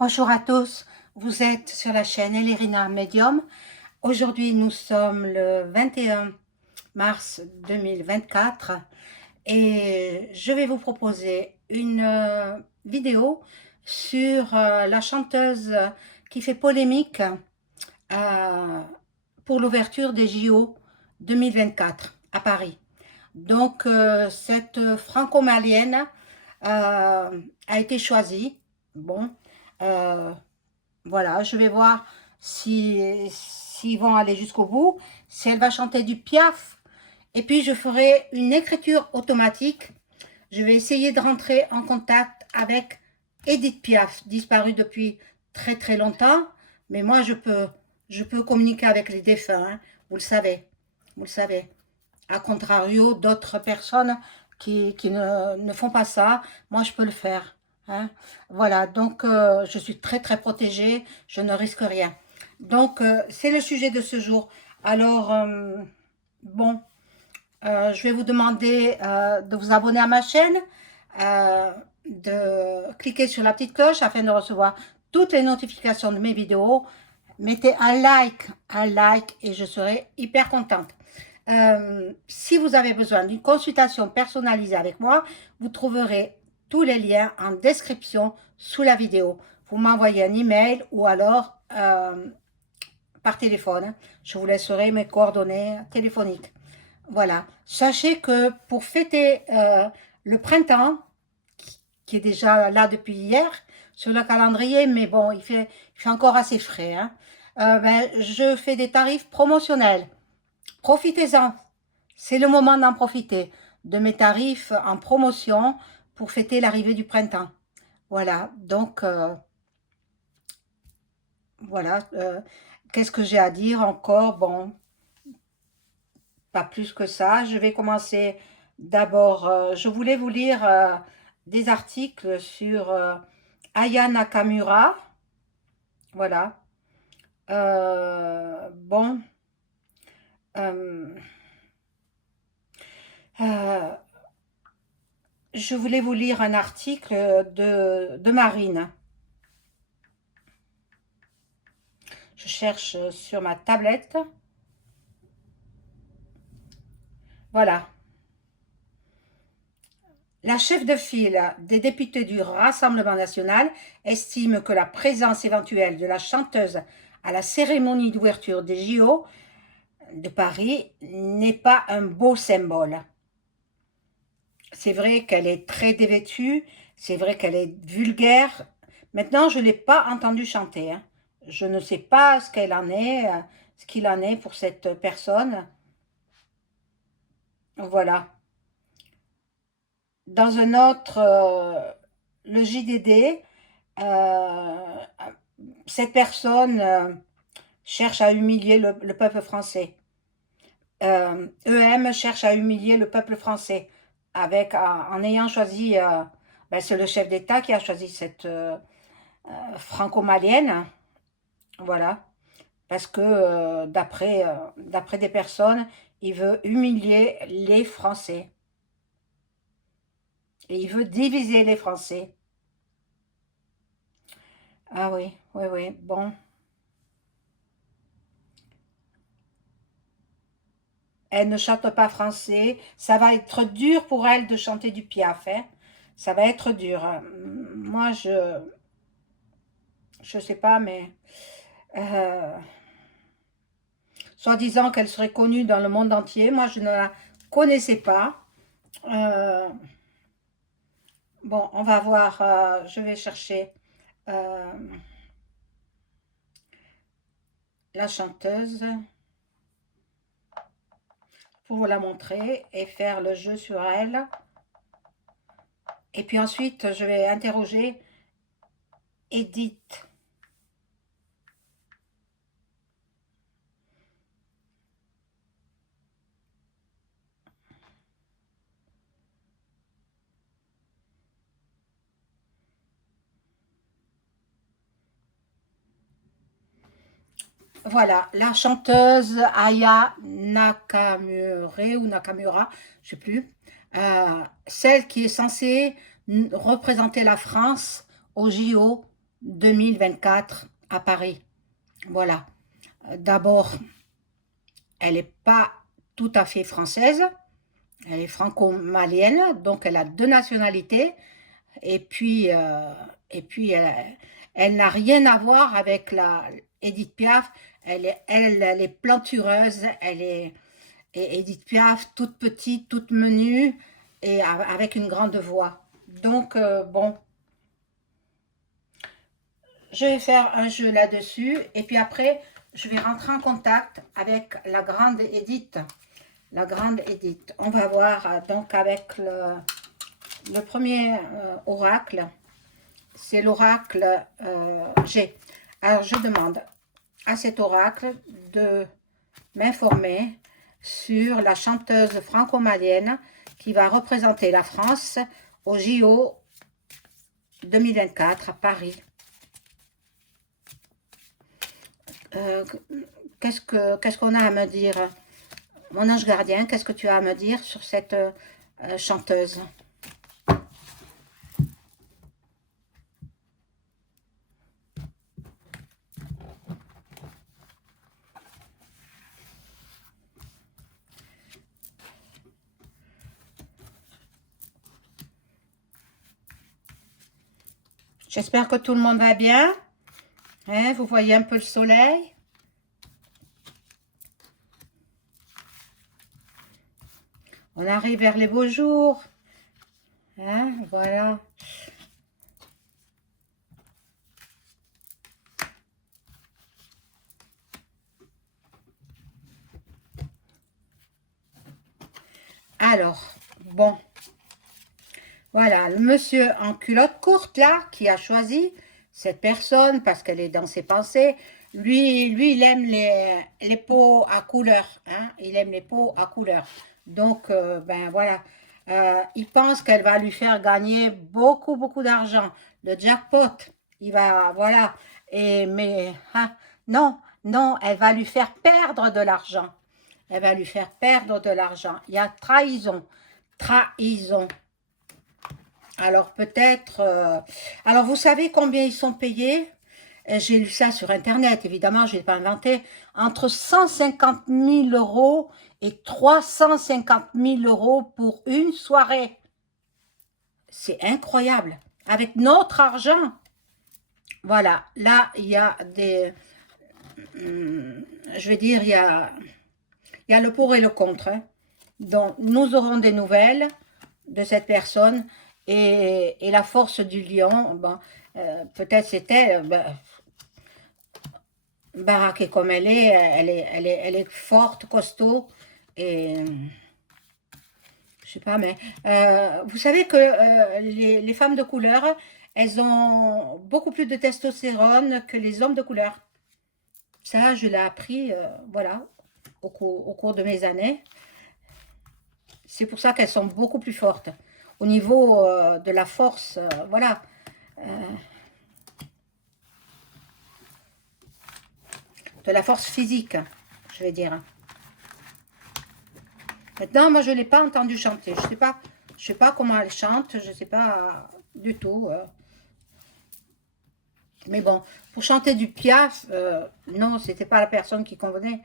Bonjour à tous, vous êtes sur la chaîne Elérina Medium. Aujourd'hui, nous sommes le 21 mars 2024 et je vais vous proposer une vidéo sur la chanteuse qui fait polémique euh, pour l'ouverture des JO 2024 à Paris. Donc, cette franco-malienne a été choisie. Bon, euh, voilà, je vais voir s'ils vont aller jusqu'au bout, si elle va chanter du Piaf. Et puis, je ferai une écriture automatique. Je vais essayer de rentrer en contact avec Edith Piaf, disparue depuis très très longtemps. Mais moi, je peux communiquer avec les défunts, hein, vous le savez. Vous le savez. A contrario d'autres personnes qui ne font pas ça, moi je peux le faire, hein. Voilà, donc je suis très très protégée, je ne risque rien. Donc c'est le sujet de ce jour. Alors, bon, je vais vous demander de vous abonner à ma chaîne, de cliquer sur la petite cloche afin de recevoir toutes les notifications de mes vidéos. Mettez un like et je serai hyper contente. Si vous avez besoin d'une consultation personnalisée avec moi, vous trouverez tous les liens en description sous la vidéo. Vous m'envoyez un email ou alors par téléphone. Je vous laisserai mes coordonnées téléphoniques. Voilà. Sachez que pour fêter le printemps, qui est déjà là depuis hier sur le calendrier, mais bon, il fait encore assez frais, hein, ben, je fais des tarifs promotionnels. Profitez-en. C'est le moment d'en profiter de mes tarifs en promotion pour fêter l'arrivée du printemps. Voilà, donc voilà. Qu'est-ce que j'ai à dire encore? Bon, pas plus que ça. Je vais commencer d'abord. Je voulais vous lire des articles sur Aya Nakamura. Voilà. Bon. Euh, euh, je voulais vous lire un article de Marine. Je cherche sur ma tablette. Voilà. La chef de file des députés du Rassemblement national estime que la présence éventuelle de la chanteuse à la cérémonie d'ouverture des JO de Paris n'est pas un beau symbole. C'est vrai qu'elle est très dévêtue, c'est vrai qu'elle est vulgaire. Maintenant, je ne l'ai pas entendue chanter, hein. Je ne sais pas ce qu'elle en est, ce qu'il en est pour cette personne. Voilà. Dans un autre, le JDD, euh, cette personne cherche à humilier le peuple français. EM cherche à humilier le peuple français en ayant choisi, ben, c'est le chef d'État qui a choisi cette franco-malienne, voilà, parce que d'après des personnes, il veut humilier les Français et il veut diviser les Français. Ah oui, oui, oui, bon. Elle ne chante pas français. Ça va être dur pour elle de chanter du Piaf, hein. Ça va être dur, hein. Moi, je sais pas, mais euh, soi-disant qu'elle serait connue dans le monde entier. Moi, je ne la connaissais pas. Euh, bon, on va voir. Je vais chercher euh, la chanteuse pour vous la montrer et faire le jeu sur elle. Et puis ensuite, je vais interroger Edith. Voilà, la chanteuse Aya Nakamura ou Nakamura, je sais plus, celle qui est censée représenter la France au JO 2024 à Paris. Voilà. D'abord, elle n'est pas tout à fait française, elle est franco-malienne, donc elle a deux nationalités, et puis, elle n'a rien à voir avec la Edith Piaf, elle est plantureuse, elle est et Edith Piaf, toute petite, toute menue, et avec une grande voix. Donc, bon, je vais faire un jeu là-dessus, et puis après, je vais rentrer en contact avec la grande Edith. La grande Edith. On va voir donc avec le premier oracle. C'est l'oracle G. Alors, je demande à cet oracle de m'informer sur la chanteuse franco-malienne qui va représenter la France au JO 2024 à Paris. Qu'est-ce qu'on a à me dire? Mon ange gardien, qu'est-ce que tu as à me dire sur cette chanteuse? J'espère que tout le monde va bien. Hein, vous voyez un peu le soleil. On arrive vers les beaux jours. Hein, voilà. Alors, bon. Voilà, le monsieur en culotte courte, là, qui a choisi cette personne parce qu'elle est dans ses pensées. Lui, il aime les peaux à couleur. Hein, il aime les peaux à couleur. Donc, ben voilà. Il pense qu'elle va lui faire gagner beaucoup, beaucoup d'argent. Le jackpot, il va, voilà. Mais, hein, non, non, elle va lui faire perdre de l'argent. Elle va lui faire perdre de l'argent. Il y a trahison. Trahison. Alors peut-être... alors vous savez combien ils sont payés? J'ai lu ça sur Internet, évidemment, je ne l'ai pas inventé. Entre 150 000 euros et 350 000 euros pour une soirée. C'est incroyable. Avec notre argent. Voilà, là, il y a des... je vais dire, il y a le pour et le contre. Hein. Donc, nous aurons des nouvelles de cette personne et la force du lion, bon, peut-être c'était baraquée comme elle est forte, costaud et je sais pas, mais vous savez que les femmes de couleur, elles ont beaucoup plus de testostérone que les hommes de couleur. Ça, je l'ai appris, voilà, au cours de mes années. C'est pour ça qu'elles sont beaucoup plus fortes. Au niveau de la force, voilà. De la force physique, je vais dire. Maintenant, moi, je ne l'ai pas entendu chanter. Je sais pas comment elle chante. Je ne sais pas du tout. Mais bon, pour chanter du Piaf, non, c'était pas la personne qui convenait.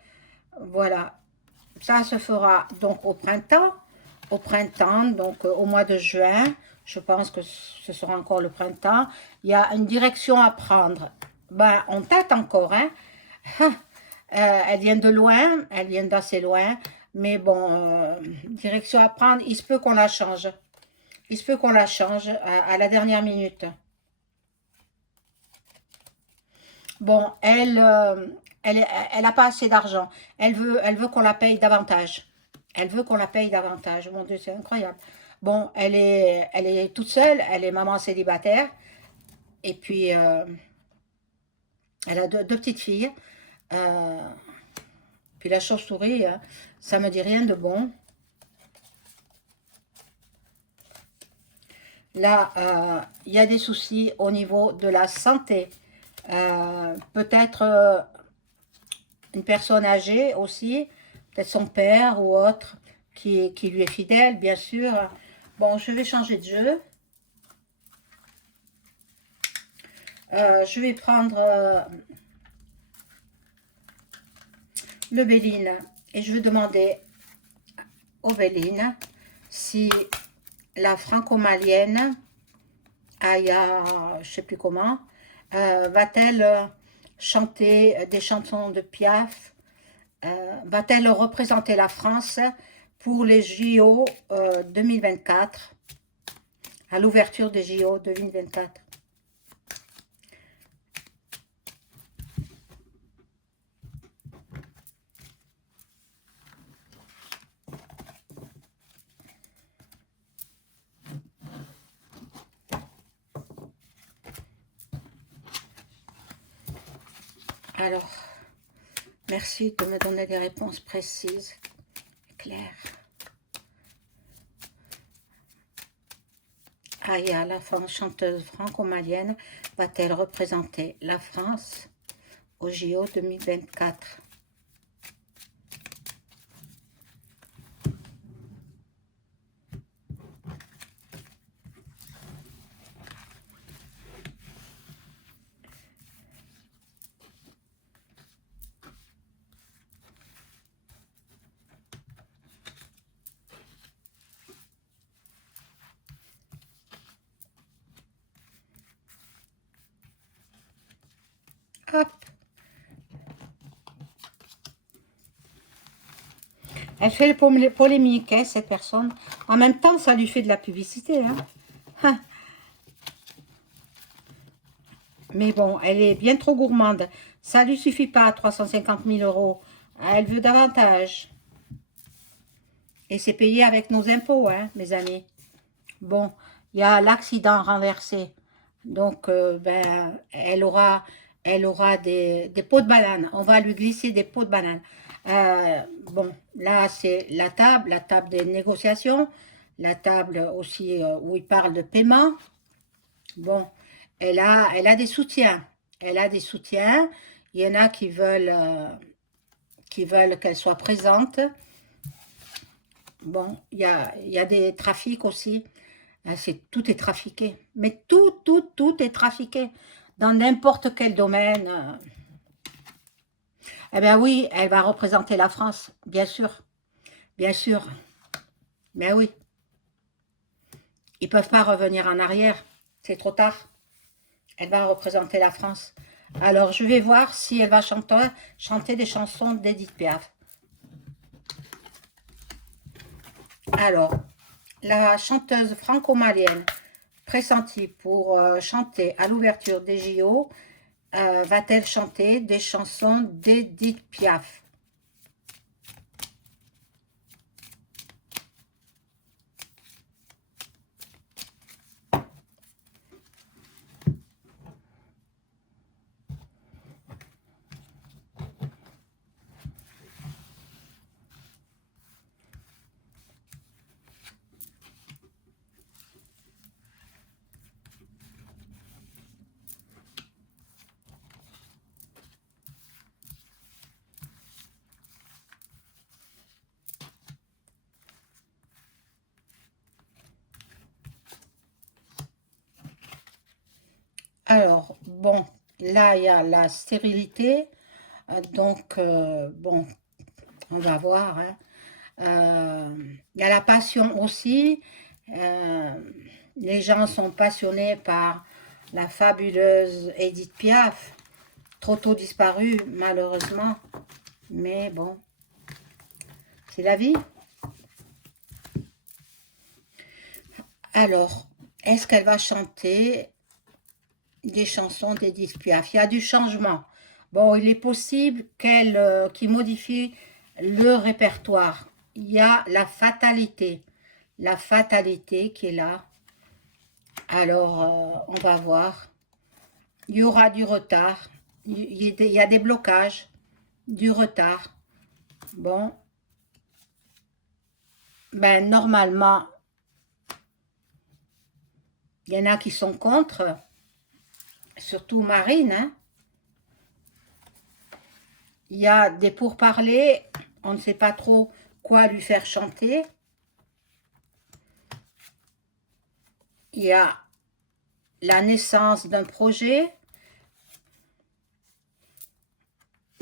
Voilà. Ça se fera donc au printemps. Au printemps, donc au mois de juin. Je pense que ce sera encore le printemps. Il y a une direction à prendre. Ben, on tâte encore, hein. Elle vient de loin, elle vient d'assez loin. Mais bon, direction à prendre, il se peut qu'on la change. Il se peut qu'on la change à la dernière minute. Bon, elle n'a pas assez d'argent. Elle veut qu'on la paye davantage. Elle veut qu'on la paye davantage. Mon Dieu, c'est incroyable. Bon, elle est toute seule. Elle est maman célibataire. Et puis, elle a deux petites filles. Euh, puis la chauve-souris, ça me dit rien de bon. Là, il y a des soucis au niveau de la santé. Peut-être une personne âgée aussi, peut-être son père ou autre, qui lui est fidèle, bien sûr. Bon, je vais changer de jeu. Je vais prendre le Béline et je vais demander au Béline si la franco-malienne, Aya, je sais plus comment, va-t-elle chanter des chansons de Piaf, va-t-elle représenter la France pour les JO 2024, à l'ouverture des JO 2024. Alors, merci de me donner des réponses précises, claires. Aya, la chanteuse franco-malienne, va-t-elle représenter la France au JO 2024? Hop. Elle fait les polémiques, hein, cette personne. En même temps, ça lui fait de la publicité. Hein. Mais bon, elle est bien trop gourmande. Ça ne lui suffit pas, 350 000 euros. Elle veut davantage. Et c'est payé avec nos impôts, hein, mes amis. Bon, il y a l'accident renversé. Donc, ben, elle aura des pots de banane. On va lui glisser des pots de banane. Bon, là, c'est la table des négociations, la table aussi où il parle de paiement. Bon, elle a des soutiens. Elle a des soutiens. Il y en a qui veulent qu'elle soit présente. Bon, il y a des trafics aussi. Tout est trafiqué. Mais tout est trafiqué. Dans n'importe quel domaine. Eh bien oui, elle va représenter la France, bien sûr. Bien sûr. Mais oui. Ils ne peuvent pas revenir en arrière. C'est trop tard. Elle va représenter la France. Alors, je vais voir si elle va chanter des chansons d'Edith Piaf. Alors, la chanteuse franco-malienne pressentie pour chanter à l'ouverture des JO, va-t-elle chanter des chansons d'Edith Piaf? Alors, bon, là, il y a la stérilité. Donc, bon, on va voir. Hein. Il y a la passion aussi. Les gens sont passionnés par la fabuleuse Edith Piaf, trop tôt disparue, malheureusement. Mais bon, c'est la vie. Alors, est-ce qu'elle va chanter des chansons d'Edith Piaf? Il y a du changement. Bon, il est possible qu'il modifie le répertoire. Il y a la fatalité qui est là. Alors, on va voir. Il y aura du retard. Il y a des blocages, du retard. Bon, ben normalement, il y en a qui sont contre, surtout Marine. Hein. Il y a des pourparlers, on ne sait pas trop quoi lui faire chanter. Il y a la naissance d'un projet,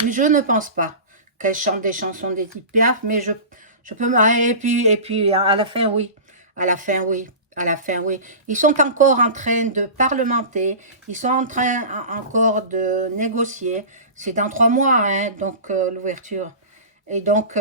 Mais je ne pense pas qu'elle chante des chansons d'Edith Piaf, mais je peux... Et puis, à la fin, oui. À la fin, oui. À la fin, oui. Ils sont encore en train de parlementer. Ils sont en train encore de négocier. C'est dans 3 mois, hein, donc l'ouverture. Et donc,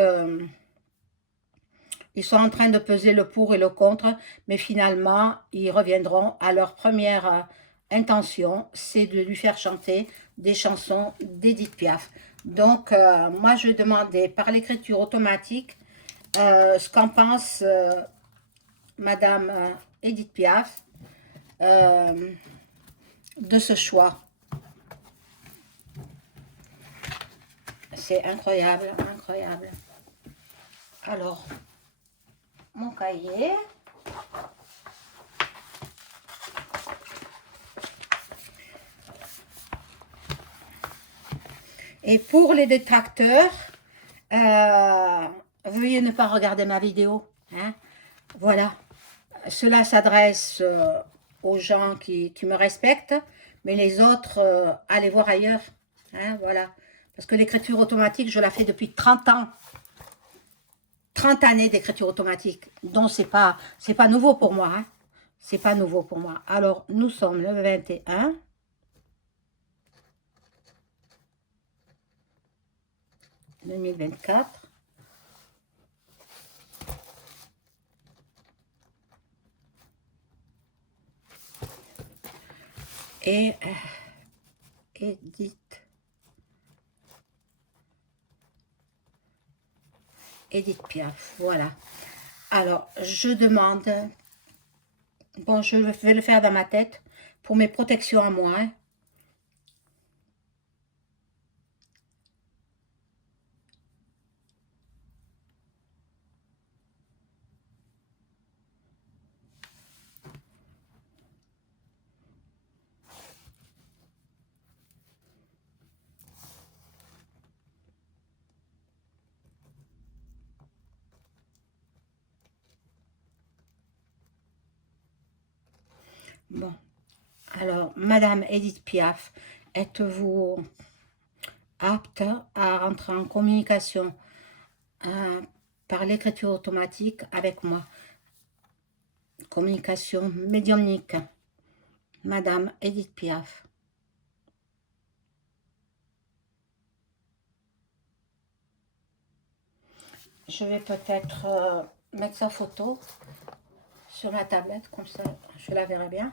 ils sont en train de peser le pour et le contre, mais finalement, ils reviendront à leur première intention, c'est de lui faire chanter des chansons d'Edith Piaf. Donc, moi, je demandais par l'écriture automatique ce qu'en pense Madame Edith Piaf euh, de ce choix. C'est incroyable, incroyable. Alors, mon cahier. Et pour les détracteurs, veuillez ne pas regarder ma vidéo. Hein. Voilà. Cela s'adresse aux gens qui me respectent, mais les autres, allez voir ailleurs. Hein, voilà. Parce que l'écriture automatique, je la fais depuis 30 ans. 30 années d'écriture automatique. Donc, c'est pas nouveau pour moi. Hein. C'est pas nouveau pour moi. Alors, nous sommes le 21. « 2024. Et Edith Piaf, voilà. Alors, je demande, bon, je vais le faire dans ma tête, pour mes protections à moi. Hein. Bon, alors, Madame Edith Piaf, êtes-vous apte à rentrer en communication par l'écriture automatique avec moi? Communication médiumnique. Madame Edith Piaf. Je vais peut-être mettre sa photo sur la tablette, comme ça je la verrai bien.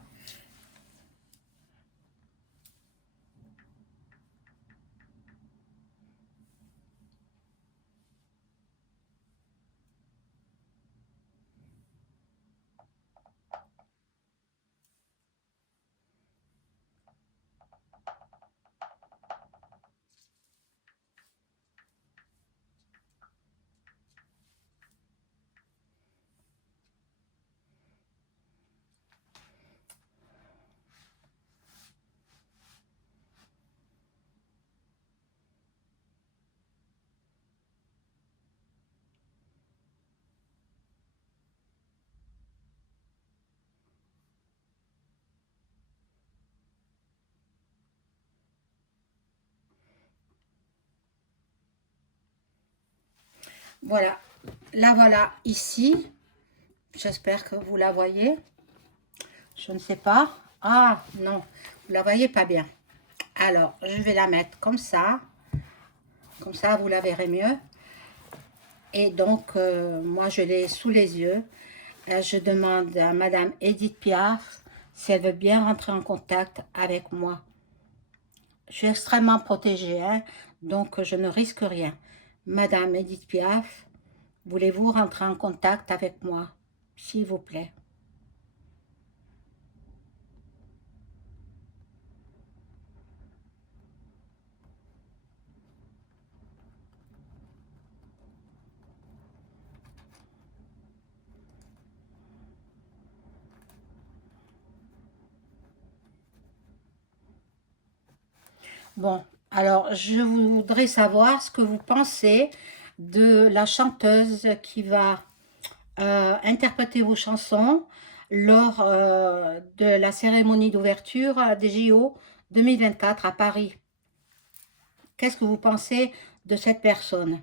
Voilà, la voilà ici. J'espère que vous la voyez. Je ne sais pas. Ah non, vous la voyez pas bien. Alors, je vais la mettre comme ça. Comme ça, vous la verrez mieux. Et donc, moi, je l'ai sous les yeux. Je demande à Madame Edith Piaf si elle veut bien rentrer en contact avec moi. Je suis extrêmement protégée, hein, donc je ne risque rien. Madame Edith Piaf, voulez-vous rentrer en contact avec moi, s'il vous plaît? Bon, alors je voudrais savoir ce que vous pensez de la chanteuse qui va interpréter vos chansons lors de la cérémonie d'ouverture des JO 2024 à Paris. Qu'est-ce que vous pensez de cette personne?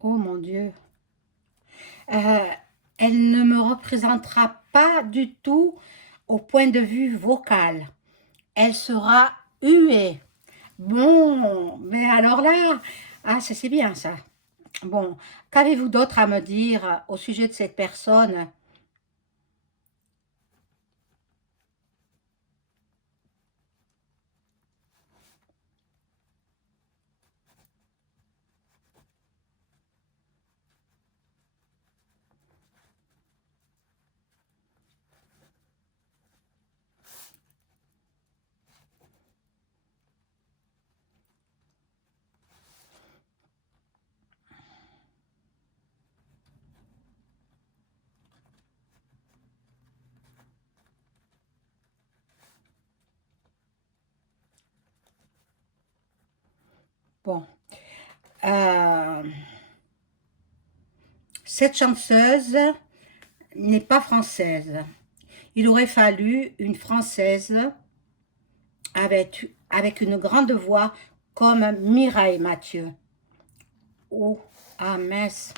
Oh mon Dieu. Euh, Elle ne me représentera pas du tout au point de vue vocal. Elle sera huée. Bon, mais alors là, ah, ça c'est bien ça. Bon, qu'avez-vous d'autre à me dire au sujet de cette personne? Bon, euh, cette chanteuse n'est pas française. Il aurait fallu une française avec une grande voix comme Mireille Mathieu. Oh, ah mince,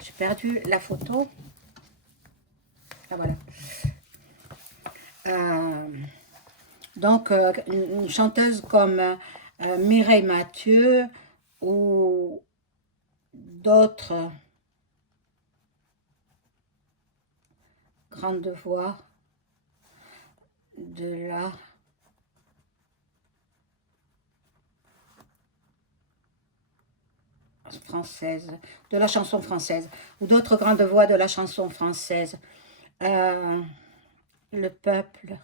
j'ai perdu la photo. Ah voilà. Euh, donc, une chanteuse comme Mireille Mathieu ou d'autres grandes voix de la française, de la chanson française, ou d'autres grandes voix de la chanson française. Euh, le peuple.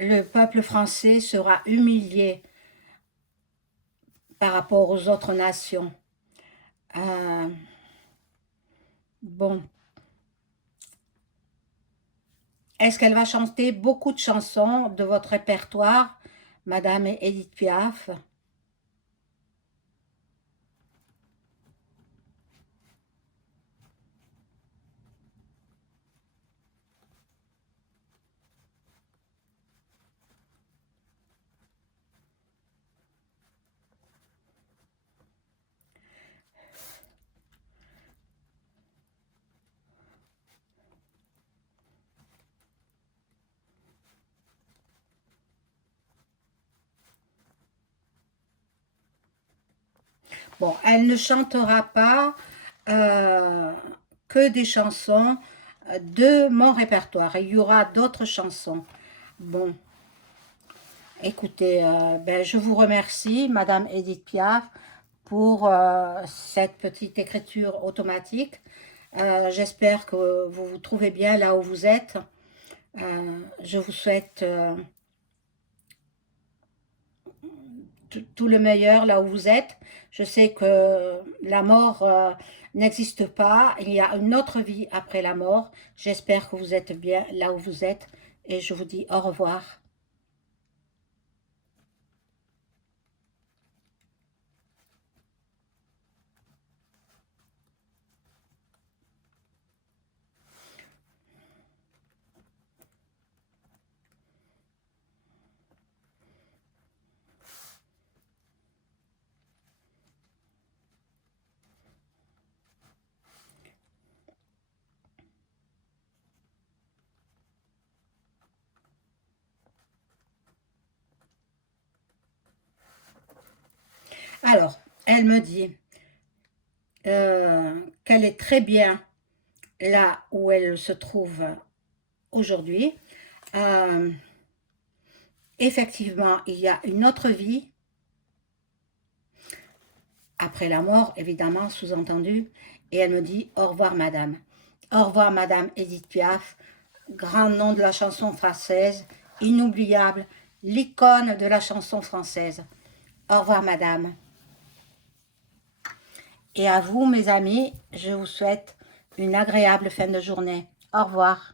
Le peuple français sera humilié par rapport aux autres nations. Euh, bon, est-ce qu'elle va chanter beaucoup de chansons de votre répertoire, Madame Edith Piaf? Bon, elle ne chantera pas euh, que des chansons de mon répertoire. Il y aura d'autres chansons. Bon, écoutez, ben, je vous remercie, Madame Edith Piaf, pour cette petite écriture automatique. J'espère que vous vous trouvez bien là où vous êtes. Je vous souhaite tout le meilleur là où vous êtes. Je sais que la mort n'existe pas. Il y a une autre vie après la mort. J'espère que vous êtes bien là où vous êtes. Et je vous dis au revoir. Alors, elle me dit qu'elle est très bien là où elle se trouve aujourd'hui. Euh, Effectivement, il y a une autre vie après la mort, évidemment, sous-entendu, et elle me dit au revoir madame. Au revoir madame Edith Piaf, grand nom de la chanson française, inoubliable, l'icône de la chanson française. Au revoir madame. Et à vous mes amis, je vous souhaite une agréable fin de journée. Au revoir.